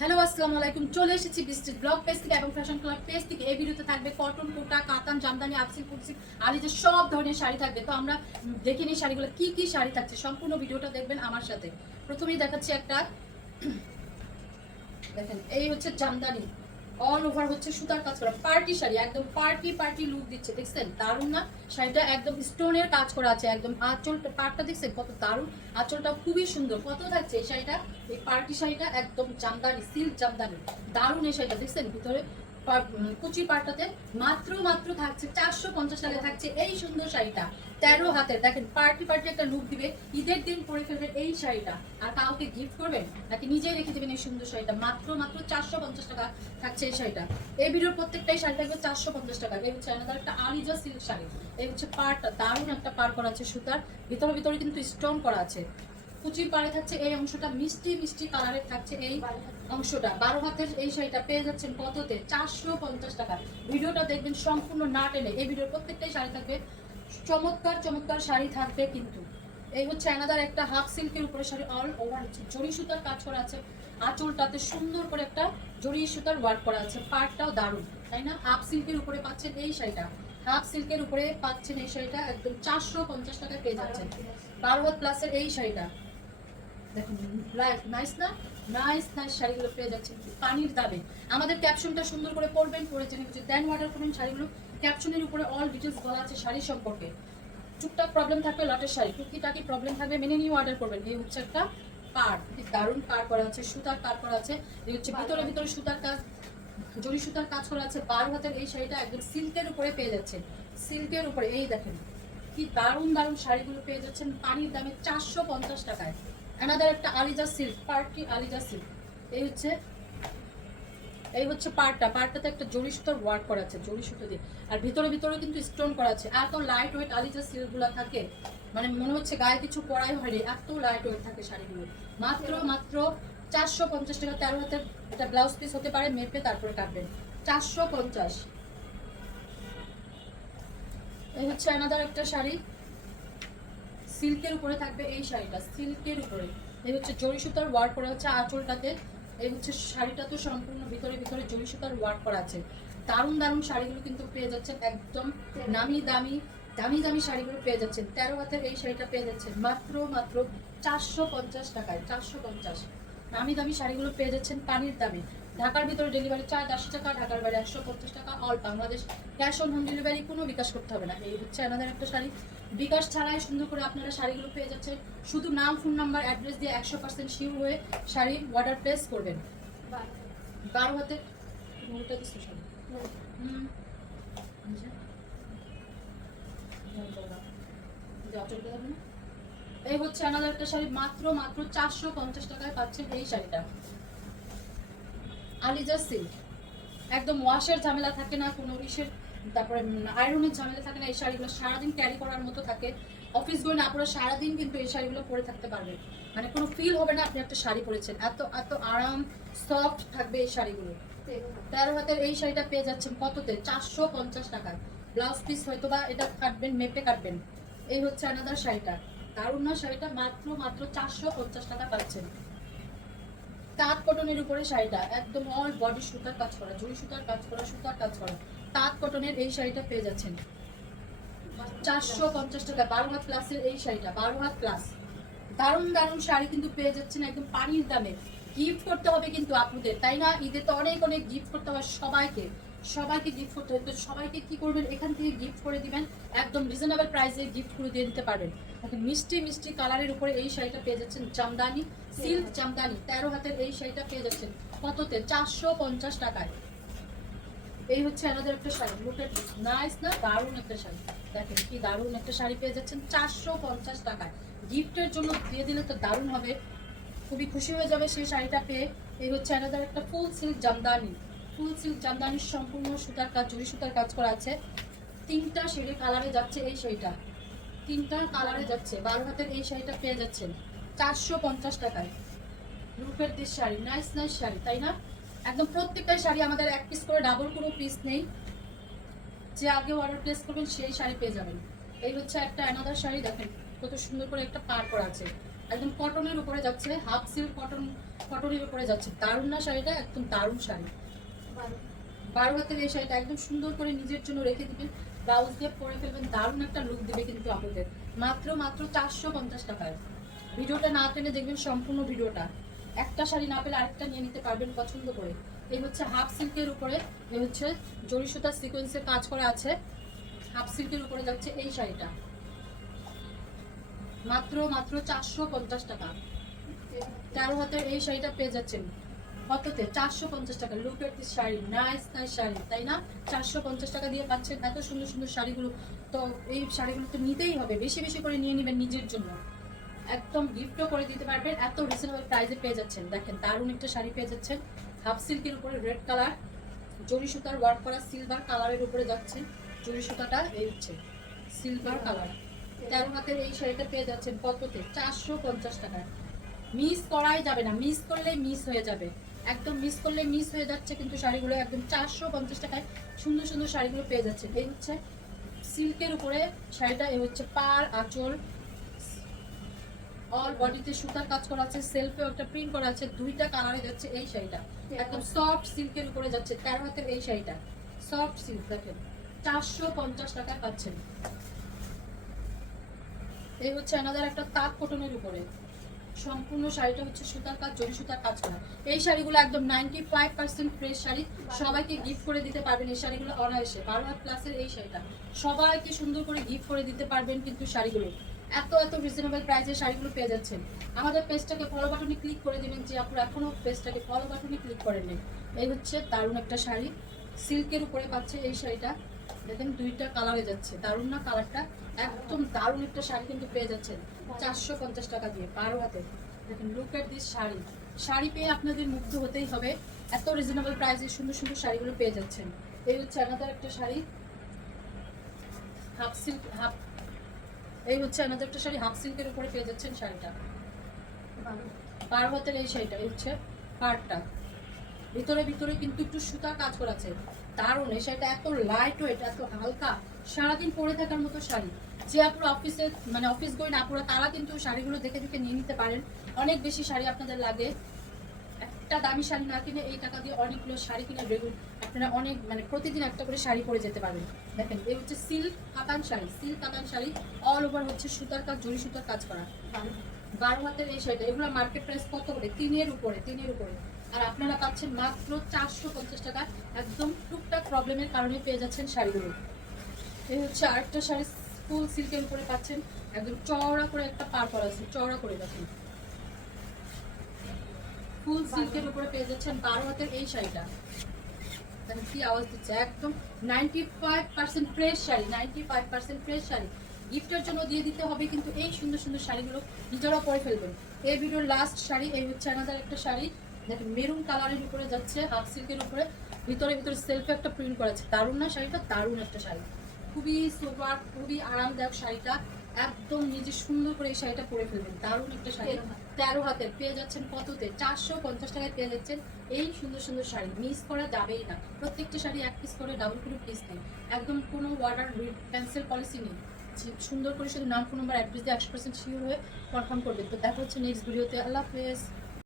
Hello আসসালামু আলাইকুম, চলে এসেছি বৃষ্টির ব্লগ পেজ থেকে এবং ফ্যাশন ক্লাব পেজ থেকে। এই ভিডিওতে থাকবে কটন, কোটা, কাতান, জামদানি, আফসিল, কুরসি আর এই যে সব ধরনের শাড়ি থাকবে। তো আমরা দেখে নিই শাড়িগুলো কি কি শাড়ি থাকছে। সম্পূর্ণ ভিডিওটা দেখবেন আমার সাথে। প্রথমেই দেখাচ্ছি একটা, দেখেন এই হচ্ছে জামদানি, অল ওভার হচ্ছে সুতার কাজ করা পার্টি শাড়ি, একদম পার্টি লুক দিচ্ছে। দেখছেন দারুণ না শাড়িটা? একদম স্টোনের কাজ করা আছে, একদম আঁচলটা পাড়টা দেখছেন কত দারুণ, আঁচলটা খুবই সুন্দর। কত থাকছে এই শাড়িটা? এই পার্টি শাড়িটা একদম জামদানি, সিল্ক জামদানি, দারুণ এই শাড়িটা। দেখছেন ভিতরে কুচি পাড়টাতে মাত্র মাত্র থাকছে 450 টাকা থাকছে এই সুন্দর শাড়িটা। 13 হাতের, দেখেন পার্টি একটা লুক দিবে, ঈদের দিন পরে ফেলবেন এই শাড়িটা। আর কাউকে গিফট করবেন নাকি নিজেই রেখে দেবেন এই সুন্দর শাড়িটা। মাত্র 450 টাকা থাকছে এই শাড়িটা। এই ভিডিওর প্রত্যেকটাই শাড়ি থাকবে 450 টাকা। এই হচ্ছে আলাদা একটা আলিজা সিল্ক শাড়ি। এই হচ্ছে পাড়টা, দারুণ একটা পাড় করা আছে সুতার, ভিতরে কিন্তু স্টোন করা আছে। কুচির পাড়ে থাকছে এই অংশটা মিষ্টি মিষ্টি কালারের থাকছে এই অংশটা। 12 হাতের এই শাড়িটা পেয়ে যাচ্ছেন কততে? 450 টাকা। ভিডিওটা দেখবেন সম্পূর্ণ না টেনে। এই ভিডিওর প্রত্যেকটাই শাড়ি থাকবে চমৎকার শাড়ি থাকবে কিন্তু। এই হচ্ছে অ্যানাদার একটা হাফ সিল্কের উপরে শাড়ি, অল ওভার হচ্ছে জরি সুতার কাজ করা আছে। আঁচলটাতে সুন্দর করে একটা জরি সুতার ওয়ার্ক করা আছে, পার্টটাও দারুণ, তাই না? হাফ সিল্কের উপরে পাচ্ছেন এই শাড়িটা, হাফ সিল্কের উপরে পাচ্ছেন এই শাড়িটা একদম 450 টাকায় পেয়ে যাচ্ছেন। 12 হাত প্লাসের এই শাড়িটা দেখুন, নাইস না? নাইস শাড়িগুলো পেয়ে যাচ্ছেন পানির দামে। আমাদের ক্যাপশনটা সুন্দর করে পড়বেন, পড়ে জেনে বুঝে দেন অর্ডার করবেন শাড়িগুলো। ক্যাপশনের উপরে অল ডিটেলস বলা আছে শাড়ি সম্পর্কে। টুকটাক প্রবলেম থাকবে লটের শাড়ি, টুকিটাকি প্রবলেম থাকবে মেনে নিয়ে অর্ডার করবেন। এই হচ্ছে একটা পাড়, দারুণ পাড় করা আছে, সুতার পাড় করা আছে। এই হচ্ছে ভিতরে সুতার কাজ, জরি সুতার কাজ করা আছে। 12 হাতের এই শাড়িটা একদম সিল্কের উপরে পেয়ে যাচ্ছেন, সিল্কের উপরে। এই দেখেন কি দারুণ শাড়িগুলো পেয়ে যাচ্ছেন পানির দামে 450 টাকায়। অ্যানাদার একটা Aliza silk, party Aliza silk. এই হচ্ছে পাড়টাতে একটা জরি সুতার ওয়ার্ক করা আছে, জরি সুতো দিয়ে। আর ভিতরে কিন্তু স্টোন করা আছে। এত লাইট ওয়েট আলিজা সিল্কগুলো থাকে, মানে মনে হচ্ছে গায়ে কিছু পরাই হয়নি, এত লাইট ওয়েট থাকে শাড়িগুলো। মাত্র 450 টাকা। 13 হাতের এটা ব্লাউজ পিস হতে পারে, মেপে তারপরে কাটবেন। 450। এই হচ্ছে অ্যানাদার একটা শাড়ি, সিল্কের উপরে থাকবে এই শাড়িটা, সিল্কের উপরে। এই হচ্ছে জরি সুতার ওয়ার্ক করা হচ্ছে আঁচলটাতে। এই হচ্ছে শাড়িটা তো সম্পূর্ণ ভিতরে জরি সুতার ওয়ার্ক করা আছে। দারুণ শাড়িগুলো কিন্তু পেয়ে যাচ্ছেন একদম দামি শাড়িগুলো পেয়ে যাচ্ছেন। 13 হাতের এই শাড়িটা পেয়ে যাচ্ছেন মাত্র 450 টাকায়। 450 দামি শাড়িগুলো পেয়ে যাচ্ছেন পানির দামে। ঢাকার ভিতরে ডেলিভারি চার্জ 80 টাকা, ঢাকার বাইরে 150 টাকা, all Bangladesh cash on home delivery, কোনো বিকাশ করতে হবে না। এই হচ্ছে আমাদের একটা শাড়ি, বিকাশ ছাড়াই সুন্দর করে আপনারা শাড়িগুলো পেয়ে যাচ্ছেন। শুধু নাম, ফোন নাম্বার, অ্যাড্রেস দিয়ে 100% শিওর হয়ে শাড়ি অর্ডার প্লেস করবেন। 12 হাতে এই হচ্ছে আমাদের একটা শাড়ি, মাত্র 450 টাকায় পাচ্ছেন এই শাড়িটা। আলিজা সিল্ক, একদম ওয়াশের ঝামেলা থাকে না, কোনো ইসের, তারপরে আয়রনের ঝামেলা থাকে না। এই শাড়িগুলো সারাদিন ক্যারি করার মতো থাকে। অফিস গিয়ে না পরে সারাদিন কিন্তু এই শাড়িগুলো পরে থাকতে পারবেন, মানে কোনো ফিল হবে না আপনি একটা শাড়ি পরেছেন। এত আরাম, সফট থাকবে এই শাড়িগুলো। 13 হাতের এই শাড়িটা পেয়ে যাচ্ছেন কততে? 450 টাকায়। ব্লাউজ পিস হয়তো বা এটা কাটবেন, মেপে কাটবেন। এই হচ্ছে আনাদার শাড়িটা, দারুণ না শাড়িটা? মাত্র 450 টাকা পাচ্ছেন। তাঁত কটনের উপরে শাড়িটা, একদম অল বডি সুতার কাজ করা, জরি সুতার কাজ করা, সুতার কাজ করা। তাঁত কটনের এই শাড়িটা পেয়ে যাচ্ছেন 450 টাকা। 12 হাত প্লাসের এই শাড়িটা, 12 হাত প্লাস। দারুণ শাড়ি কিন্তু পেয়ে যাচ্ছেন একদম পানির দামে। গিফট করতে হবে কিন্তু আপনাদের, তাই না? ঈদে তো অনেক গিফট করতে হয় সবাইকে গিফট করতে হয়। তো সবাইকে কি করবেন, এখান থেকে গিফট করে দিবেন, একদম রিজনেবল প্রাইসে গিফট করে দিয়ে দিতে পারবেন। মিষ্টি কালারের উপরে এই শাড়িটা পেয়ে যাচ্ছেন জামদানি, সিল্ক জামদানি। 13 হাতের এই শাড়িটা পেয়ে যাচ্ছেন কততে? 450 টাকায়। এই হচ্ছে আমাদের একটা শাড়ি, লুকের নাইস না? দারুণ একটা শাড়ি, দেখেন কি দারুণ একটা শাড়ি পেয়ে যাচ্ছেন 450 টাকায়। গিফটের জন্য দিয়ে দিলে তো দারুণ হবে, খুবই খুশি হয়ে যাবে সেই শাড়িটা পেয়ে। এই হচ্ছে আমাদের একটা ফুল সিল্ক জামদানির সম্পূর্ণ সুতার কাজ, জরি সুতার কাজ করা আছে। 3টা শেডে কালারে যাচ্ছে এই শাড়িটা, 3টা কালারে যাচ্ছে। 12 হাতের এই শাড়িটা পেয়ে যাচ্ছেন 450 টাকায়। রূপের দেশ শাড়ি, নাইস শাড়ি, তাই না? একদম প্রত্যেকটা শাড়ি আমাদের এক পিস করে, ডাবল কোনো পিস নেই। যে আগে অর্ডার প্লেস করবেন সেই শাড়ি পেয়ে যাবেন। এই হচ্ছে একটা অ্যানাদার শাড়ি, দেখেন কত সুন্দর করে একটা পার করা আছে, একদম কটনের উপরে যাচ্ছে, হাফ সিল্ক কটন কটনের উপরে যাচ্ছে, দারুণ না শাড়িটা? একদম দারুণ শাড়ি। 12 হাতের এই শাড়িটা একদম সুন্দর করে নিজের জন্য রেখে দিবেন, ব্লাউজ দিয়ে পরে ফেলবেন, দারুণ একটা লুক দিবে কিন্তু আপনাদের। মাত্র মাত্র 450 টাকায়। ভিডিওটা না টেনে দেখবেন সম্পূর্ণ ভিডিওটা। একটা শাড়ি না পেলে আরেকটা নিয়ে নিতে পারবেন পছন্দ করে। এই হচ্ছে হাফ সিল্কের উপরে, এই হচ্ছে জরি সুতার সিকোয়েন্সের কাজ করা আছে, হাফ সিল্কের উপরে যাচ্ছে এই শাড়িটা। মাত্র মাত্র 450 টাকা। 13 হাতের এই শাড়িটা পেয়ে যাচ্ছেন কততে? 450 টাকা। Look at this sari, nice nice sari, তাই না? 450 টাকা দিয়ে পাচ্ছেন এত সুন্দর সুন্দর শাড়িগুলো। তো এই শাড়িগুলো তো নিতেই হবে, বেশি বেশি করে নিয়ে নেবেন নিজের জন্য, একদম গিফটও করে দিতে পারবেন। এত রিজনেবল প্রাইসে পেয়ে যাচ্ছেন। দেখেন দারুণ একটা শাড়ি পেয়ে যাচ্ছেন, হাফ সিল্কের উপরে রেড কালার, জরি সুতার ওয়ার্ক করা সিলভার কালারের উপরে যাচ্ছে। জরি সুতাটা এই হচ্ছে সিলভার কালার। 13 হাতের এই শাড়িটা পেয়ে যাচ্ছেন কততে? 450 টাকায়। মিস করাই যাবে না, মিস করলেই মিস হয়ে যাবে, একদম মিস করলে মিস হয়ে যাচ্ছে কিন্তু শাড়িগুলো একদম 450 টাকায় সুন্দর সুন্দর শাড়িগুলো পেয়ে যাচ্ছে। এই হচ্ছে সিল্কের উপরে শাড়িটা, এই হচ্ছে পার আঁচল, অল বডিতে সুতার কাজ করা আছে, সেলফেও একটা প্রিন্ট করা আছে, দুইটা কালারে যাচ্ছে এই শাড়িটা। একদম সফট সিল্কের উপরে যাচ্ছে 13 হাতের এই শাড়িটা, সফট সিল্ক। দেখেন 450 টাকায় পাচ্ছেন। এই হচ্ছে আনাদার একটা তাঁত কটনের উপরে, সম্পূর্ণ শাড়িটা হচ্ছে সুতার কাজ, জরি সুতার কাজ করা। এই শাড়িগুলো একদম 95% ফ্রেশ শাড়ি, সবাইকে গিফট করে দিতে পারবেন এই শাড়িগুলো অনায়াসে। 12 হাত প্লাসের এই শাড়িটা সবাইকে সুন্দর করে গিফট করে দিতে পারবেন কিন্তু শাড়িগুলো। এত এত রিজনেবল প্রাইসে শাড়িগুলো পেয়ে যাচ্ছেন। আমাদের পেজটাকে ফলো বাটনে ক্লিক করে দিবেন, যে আপনারা এখনো পেজটাকে ফলো বাটনে ক্লিক করেননি। এই হচ্ছে দারুণ একটা শাড়ি, সিল্কের উপরে পাচ্ছে এই শাড়িটা। দেখেন দুইটা কালারে যাচ্ছে, দারুণ না কালারটা? একদম দারুণ একটা শাড়ি কিন্তু পেয়ে যাচ্ছেন 450 টাকা দিয়ে 12 হাতে। দেখেন look at this sari, sari পেয়ে আপনাদের মুগ্ধ হতেই হবে, এত রিজনেবল প্রাইসে সুন্দর সুন্দর শাড়িগুলো পেয়ে যাচ্ছেন। এই হচ্ছে আনাদার একটা শাড়ি, হাফ সিল্ক, হাফ, এই হচ্ছে আনাদার একটা শাড়ি হাফ সিল্কের উপরে পেয়ে যাচ্ছেন শাড়িটা। 12 হাতের এই শাড়িটা, এই হচ্ছে পাড়টা, ভিতরে ভিতরে কিন্তু একটু সুতা কাজ করা আছে, দারুণ। এই শাড়িটা এত লাইট ওয়েট, এত হালকা, সারাদিন পরে থাকার মতো শাড়ি। যে আপুরা অফিসে মানে অফিস গোয়িং আপুরা, তারা কিন্তু শাড়িগুলো দেখে দেখে নিয়ে নিতে পারেন। অনেক বেশি শাড়ি আপনাদের লাগে, একটা দামি শাড়ি না কিনে এই টাকা দিয়ে অনেকগুলো শাড়ি কিনে আপনারা অনেক মানে প্রতিদিন একটা করে শাড়ি পরে যেতে পারবেন। দেখেন এই হচ্ছে সিল্ক কাতান শাড়ি, সিল্ক কাতান শাড়ি, অল ওভার হচ্ছে সুতার কাজ, জরি সুতার কাজ করা। 12 হাতের এই শাড়িটা, এগুলো মার্কেট প্রাইস কত করে? 3-এর উপরে, 3-এর উপরে। আর আপনারা পাচ্ছেন মাত্র 450 টাকা, একদম টুকটাক প্রবলেমের কারণে পেয়ে যাচ্ছেন শাড়িগুলো। এই হচ্ছে আরেকটা শাড়ি, ফুল সিল্কের উপরে পাচ্ছেন, একদম চওড়া করে একটা পার করা আছে, চওড়া করে দেখুন, ফুল সিল্কের উপরে পেয়ে যাচ্ছেন 12 হাতের এই শাড়িটা। মানে কি আওয়াজ দিচ্ছে, একদম 95% ফ্রেশ শাড়ি, 95% ফ্রেশ শাড়ি গিফটের জন্য দিয়ে দিতে হবে কিন্তু এই সুন্দর সুন্দর শাড়িগুলো নিজেরাও পরে ফেলবেন। এই ভিডিওর লাস্ট শাড়ি, এই হচ্ছে আনাদার একটা শাড়ি, দেখেন মেরুন কালারের উপরে যাচ্ছে, হাফ সিল্কের উপরে, ভিতরে ভিতরে সেলফে একটা প্রিন্ট করা আছে, দারুণ না শাড়িটা? দারুণ একটা শাড়ি, খুবই সোবার, খুবই আরামদায়ক শাড়িটা, একদম নিজে সুন্দর করে এই শাড়িটা পরে ফেলবেন, দারুণ একটা শাড়ি। 13 হাতের পেয়ে যাচ্ছেন কততে? 450 টাকায় পেয়ে যাচ্ছেন এই সুন্দর সুন্দর শাড়ি, মিস করা যাবেই না। প্রত্যেকটা শাড়ি এক পিস করে, ডাবল করে পিস নেই, একদম কোনো অর্ডার ক্যান্সেল পলিসি নেই। সুন্দর করে শুধু নাম, ফোন নাম্বার, অ্যাড্রেস দিয়ে 100% শিওর হয়ে কনফার্ম করবেন। তো দেখা হচ্ছে নেক্সট ভিডিওতে। আল্লাহ হাফেজ।